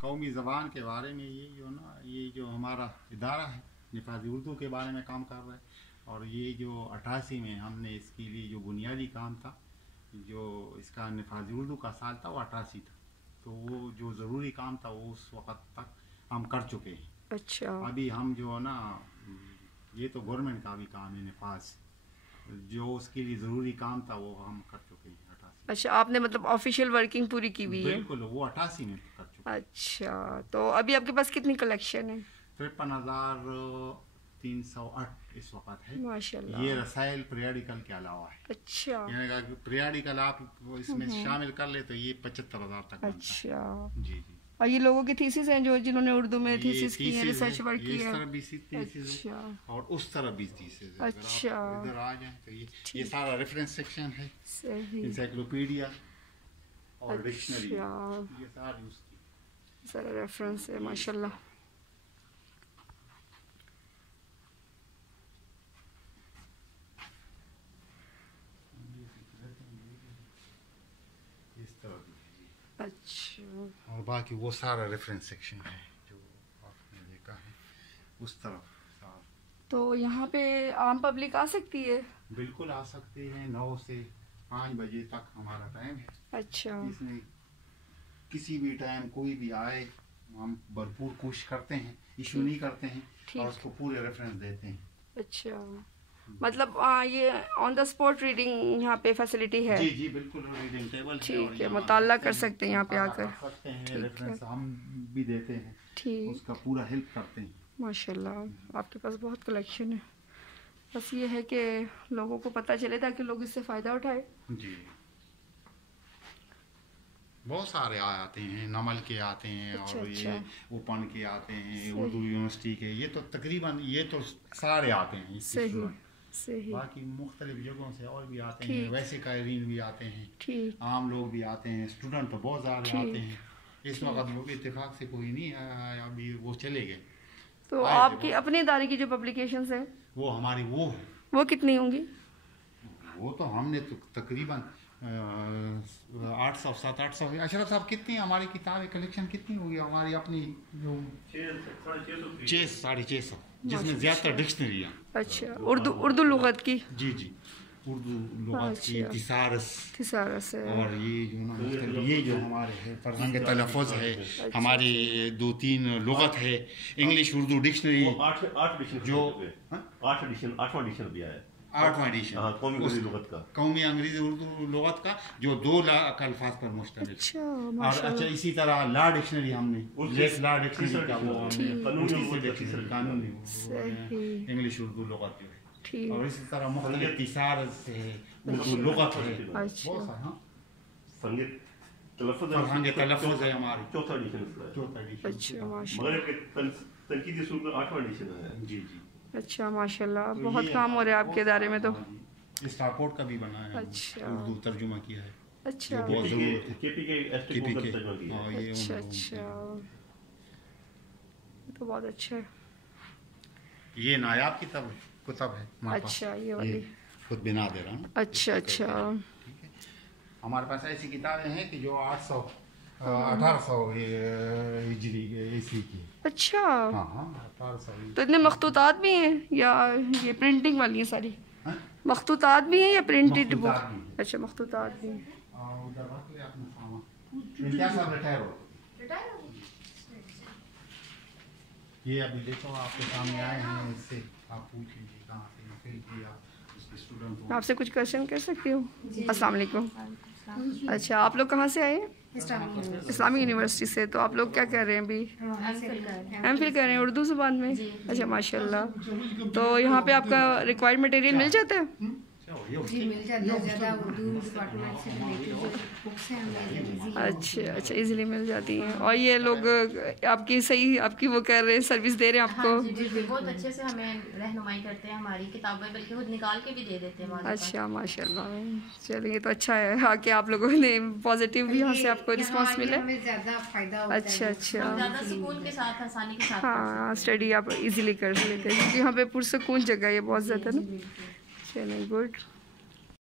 कौमी ज़बान के बारे में ये जो हमारा इदारा है निफाज़ी उर्दू के बारे में काम कर रहा है, और ये जो 88 में हमने इसके लिए जो बुनियादी काम था, जो इसका निफाज़ी उर्दू का साल था वो 88 था, तो वो जो ज़रूरी काम था वो उस वक़्त तक हम कर चुके हैं। अच्छा, अभी हम जो है ना, ये तो गवर्नमेंट का भी काम है निफाज, जो उसके लिए ज़रूरी काम था वो हम कर चुके हैं 88। अच्छा, आपने मतलब ऑफिशियल वर्किंग पूरी की हुई है? बिल्कुल, वो 88 में कर चुके। अच्छा, तो अभी आपके पास कितनी कलेक्शन है? 53,308 इस वक्त है माशाल्लाह। ये रसायल पीरियडिकल के अलावा है। अच्छा, यानी पीरियडिकल आप इसमें शामिल कर ले तो ये 75,000 तक बनता है। अच्छा जी जी। और ये लोगों की थीसिस हैं जो जिन्होंने उर्दू में थीसिस की है, रिसर्च वर्क की है? इस तरफ भी थीसिस है और उस तरफ भी थीसिस है। अच्छा, इधर आ जाए तो ये सारा रेफरेंस सेक्शन है, सही, इंसाइक्लोपीडिया और डिक्शनरी, अच्छा, ये सारा रेफरेंस है माशाल्लाह। अच्छा, और बाकी वो सारा रेफरेंस सेक्शन है जो आपने देखा है उस तरफ सारा। तो यहाँ पे आम पब्लिक आ सकती है? बिल्कुल आ सकती है, 9 से 5 बजे तक हमारा टाइम है। अच्छा, इसमें किसी भी टाइम कोई भी आए, हम भरपूर कोशिश करते हैं, इशू नहीं करते हैं और उसको पूरे रेफरेंस देते हैं। अच्छा, मतलब ये ऑन द स्पॉट रीडिंग यहाँ पे फैसिलिटी है? जी जी बिल्कुल, रीडिंग टेबल ठीक है, मुताला कर सकते हैं यहाँ पे आकर, सकते हैं, रेफरेंस हम भी देते हैं, ठीक, उसका पूरा हेल्प करते हैं। माशाल्लाह, आपके पास बहुत कलेक्शन है। बस ये है कि लोगों को पता चले ताकि लोग इससे फ़ायदा उठाए। जी, बहुत सारे आते हैं, नमल के आते हैं, अच्छा, और अच्छा, ये ओपन के आते हैं, उर्दू यूनिवर्सिटी के, ये तो तकरीबन ये तो सारे आते हैं। सही सही, बाकी मुख्तलिफ जगहों से और भी आते हैं, वैसे कायरीन भी आते हैं, ठीक, आम लोग भी आते हैं, स्टूडेंट तो बहुत ज़्यादा आते हैं। इस वक्त लोग इत्तेफाक से कोई नहीं आया, अभी वो चले गए। तो आपकी अपने इदारे की जो पब्लिकेशंस हैं वो हमारी वो कितनी होंगी? वो तो हमने तो तकरीबन 800 700-800। अशरफ साहब कितनी हमारी किताबें कलेक्शन कितनी होगी हमारी अपनी? जो 600-650, जिसमें ज़्यादातर डिक्शनरियाँ। अच्छा, उर्दू लुगत की? जी जी, उर्दू लुगत की, थिसारस है, और ये जो ना ये जो हमारे है फरहंग तलफ़ुज़ है, हमारी 2-3 लुगत है, इंग्लिश उर्दू डिक्शनरी जो 8वां एडिशन भी आया है, 8वां एडिशन कौमी अंग्रेजी उर्दू लुगत का, जो 2 लाख अल्फाज पर मुश्तमिल। अच्छा, और अच्छा, इसी तरह लॉ डिक्शनरी हमने लॉ डिक्शनरी का वो कानूनी इंग्लिश उर्दू लुगत जो है, और इसी तरह मुख्तलिफ तिसारत से उर्दू लुगत है, बहुत सारा फरहंग तलफ़ुज़ है हमारी, 4था एडिशन। अच्छा, माशाल्लाह, तनकीदी उसूल का 8वां एडिशन है। जी जी, अच्छा, माशाल्लाह, बहुत काम हो रहा है आपके इदारे में। तो स्टारपोर्ट का भी बनाया है, अच्छा, उर्दू तर्जुमा किया है। अच्छा, बहुत ज़रूरत है, केपी के तर्जुमा किया है। अच्छा अच्छा, तो बहुत अच्छा है। ये नायाब किताब है हमारे पास। अच्छा, ये वाली खुद बना दे रहा हूँ। अच्छा अच्छा, ठीक है, हमारे पास ऐसी किताबें हैं कि जो 1800 हिजरी ईस्वी की। अच्छा, हाँ हाँ, 1800। तो इतने मखतूतात भी हैं या ये प्रिंटिंग वाली हैं सारी? मखतूतात भी हैं या प्रिंटेड बुक? अच्छा, मखतूतात भी हैं। ये अभी देखो आपके सामने आए हैं, इससे आप पूछ लीजिए कहाँ से फिल किया, उसके स्टूडेंट। आपसे कुछ क्वेश्चन कर सकती हूँ? अस्सलाम वालेकुम। अच्छा, आप लोग कहाँ से आए हैं? इस्लामिक यूनिवर्सिटी से। तो आप लोग क्या कर रहे हैं अभी? एमफिल कर रहे हैं उर्दू ज़ुबान में? अच्छा, माशाल्लाह। तो यहाँ पे आपका रिक्वायर्ड मटेरियल मिल जाता है? जी, मिल जाता है, ज़्यादा उर्दू डिपार्टमेंट से रिलेटेड जो बुक्स हैं हमें अच्छा अच्छा, इजीली मिल जाती हैं। और ये लोग आपकी वो कर रहे हैं, सर्विस दे रहे हैं आपको? हाँ, जी, बहुत अच्छे से हमें रहनुमाई करते हैं, हमारी किताबें बल्कि खुद निकाल के भी दे देते हैं। अच्छा, माशाल्लाह, चलिए तो अच्छा है। हाँ, कि आप लोगों ने पॉजिटिव भी यहाँ से आपको रिस्पांस मिला। अच्छा अच्छा, ज़्यादा सुकून के साथ, आसानी के साथ हाँ, स्टडी आप इजीली कर लेते हैं क्योंकि यहाँ पे पुरसकून जगह है बहुत ज़्यादा ना। चलिए, गुड।